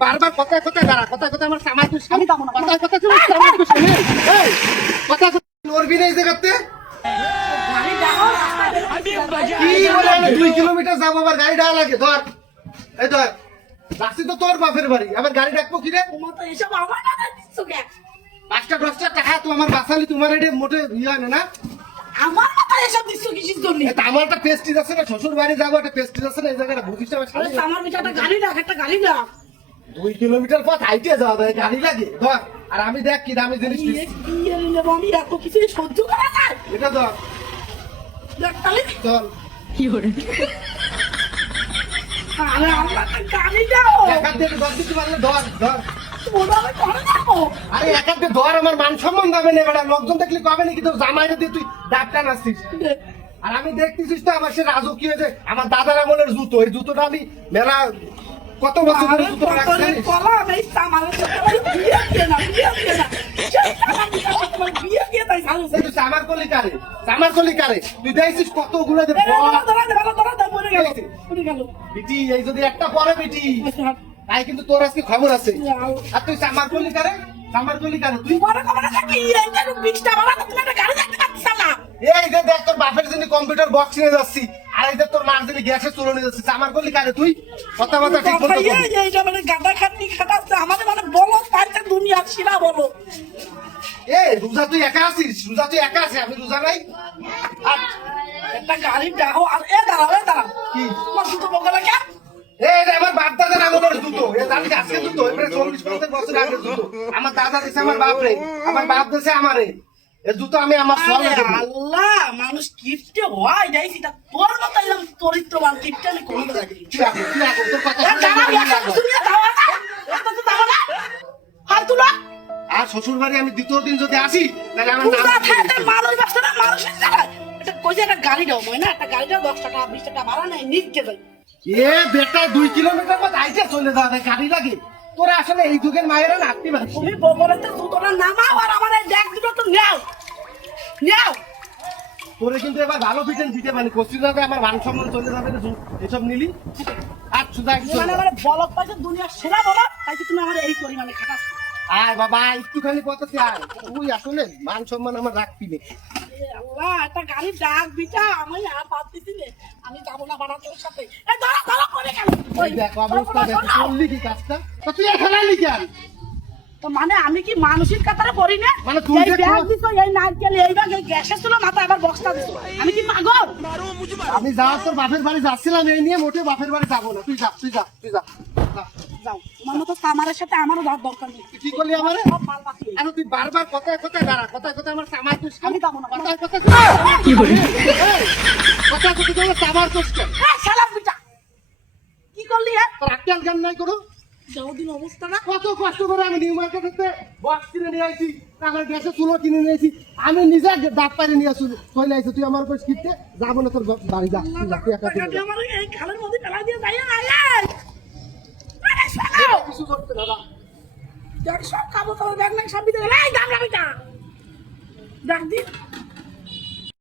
বারবার কথায় কথায় দাঁড়া কথায় কথায় আমার সামার তুই আমি যাব না। কথায় কথায় তুই সামার তুই শুনে এই কথায় কথায় নড়বি না এই জায়গাতে। কি বলে আমি দুই কিলোমিটার যাব আবার গাড়ি ডাকা লাগে ধর এই ধর রাস্তা তো তোর বাপের বাড়ি আবার গাড়ি ডাকবো কি রে এসব আমার টাকা দিচ্ছ কে? পাঁচটা দশটা টাকা তো আমার বাসালি তোমার এটা মোটে ইয়ে না আমার টাকা এসব দিচ্ছ কিসের জন্য? এটা আমার একটা পেস্টিজ আছে না শ্বশুর বাড়ি যাব একটা পেস্টিজ আছে না এই জায়গাটা বুঝিস আমার একটা গাড়ি ডাক, একটা গাড়ি ডাক। দুই কিলোমিটার পথ হাইটে যাওয়া যায় গাড়ি লাগে ধর আর আমি দেখ কি দামি জিনিস কি কি আমি এত কিছু সহ্য করা যায়? এটা ধর। দেখ তাহলে, চল। আরে আমার গাড়ি দিতে পারলে ধর ধর। আরে ধর মান সম্মান যাবে না বেটা লোকজন দেখলে কবে নাকি তোর জামাইরে দিয়ে তুই ডাক্তার আসছিস? আর আমি দেখতেছিস তো আমার সে রাজকীয় যে আমার দাদার আমলের জুতো। এই জুতোটা আমি মেলা কত বছর ধরে জুতো এই বিয়ে দিয়ে না, বিয়ে দিয়ে না। কলি কারে? কলি কারে? তুই দেখছিস কতগুলো। বিটি যদি একটা পরে বিটি। আচ্ছা, তাই কিন্তু তোর আজকে খবর আছে। আর তুই কলি কারে? চামার কলি কারে? তুই তোমার খবর আছে কি? এই যে বিশটা বাবা, তুমি গাড়ি দেখতে পাচ্ছ না। এই যে দেখ তোর বাপের জন্য কম্পিউটার বক্স নিয়ে যাচ্ছি। আর তোর মার জন্য গ্যাসের চুলো নিয়ে যাচ্ছি চামার কলি কারে তুই? কথা কথা ঠিক কথা বলতে এই যে মানে গাদা খাটনি খাটাচ্ছে, আমাদের মানে বলো, পাল্টা দুনিয়ার শিরা বলো। এ রোজা তুই একা আছিস? রোজা তুই একা আছিস? আমি রোজা নাই। একটা গাড়ি দেখো, আর এ দাঁড়াও, এ দাঁড়াও। কি? তোমার দুটো বগলে কে? আমার বাপ দাদার আমলের জুতো। এ জানিস আজকে জুতো? এবারে চল্লিশ পঞ্চাশ বছর আগের জুতো। আমার দাদা দিছে আমার বাপ রে আমার বাপ দিছে আমারে। এ আমি আমার সঙ্গে আল্লাহ, মানুষ কিপটে হয়, যাইছি, তা তোর মতো এরকম চরিত্রবান কিপটে আমি কোনোদিন দেখিনি। তুই আগো তুই আগো তোর কথা শুনে দাঁড়াও, আমার একটা লাগো। দুনিয়া দাঁড়াও না, একটা তো দাঁড়াও না। হাত তুলো। আর শ্বশুর বাড়ি আমি দ্বিতীয় দিন যদি আসি তাহলে আমার নাম পূজা দিয়ে থাকতে দিবি। মানুষ বাঁচতে না, মানুষের এটা কইছে একটা গাড়ি দাও, না? একটা গাড়ি দাও, দশ টাকা, বিশ টাকা ভাড়া নেয়, নিচকে যাই। এ বেটা দুই কিলোমিটার পথ চলে গাড়ি লাগে তোরা আসলে এই যুগের মায়েরা নাচতে পারছিস তুমি বগলেতে জুতোটা নামাও আর আমার এই ব্যাগ দুটো তো নাও নাও! তোরে কিন্তু এবার ভালো ফিটেন দিতে পারি কোশ্চিন যাবে আমার মান সম্মান চলে যাবে এসব নিলি? আর সুদা মানে আমার বলক পাইছে দুনিয়ার সেরা বলক তাইছে তুমি আমার এই পরিমাণে খাটাচ্ছ আয় বাবা একটুখানি কথা আয়। তুই আসলে মান সম্মান আমার রাখবি না। আল্লাহ একটা গাড়ি ডাক বিটা আমি আর বাদ দিছি। আমি যাব না তোর সাথে। এই দাঁড়া দাঁড়া করে কেন ওই দেখ অবস্থা দেখ করলি কি কাজটা। তুই খেলালি কেন তো মানে আমি কি মানসিক কাতারে পড়ি না? মানে তুই এই ব্যাগ দিছো এই নারকেল এই ব্যাগ এই গ্যাসের ছিল মাথা আবার বক্সটা দিছো। আমি কি পাগল? আমি যা তোর বাপের বাড়ি যাচ্ছিলাম এই নিয়ে মোটে বাপের বাড়ি যাব না। তুই যা তুই যা তুই যা যা। যাও। তোমার মতো সামারের সাথে আমারও যাওয়ার দরকার নেই। কি করলি আমারে? তুই বারবার কথায় কথায় দাঁড়া কথায় কথায় আমার সামার তুই আমি যাব না। কথায় কথায় কি বলি? কথায় কথায় তুই আমার সামার কোষ্ট হ্যাঁ শালার কি করলি হ্যাঁ? তোর আক্কেল জ্ঞান নাই কোনো? যাওদিন অবস্থা না? কত কষ্ট করে আমি নিউ মার্কেট থেকে বক্স কিনে নিয়ে আইছি তারপর গ্যাসের চুলো কিনে নিয়ে আইছি। আমি নিজে দাঁত পাড়ি নিয়ে আসি আইছি। তুই আমার উপর স্কিপতে যাব না তোর বাড়ি যা। তুই একা। আমার এই খালের মধ্যে ফেলাই দিয়ে যাই না শালাও! কিছু করতে দাদা। দেখ সব খাব তো ব্যাগ নাই সব গেলে এই ডাক দিন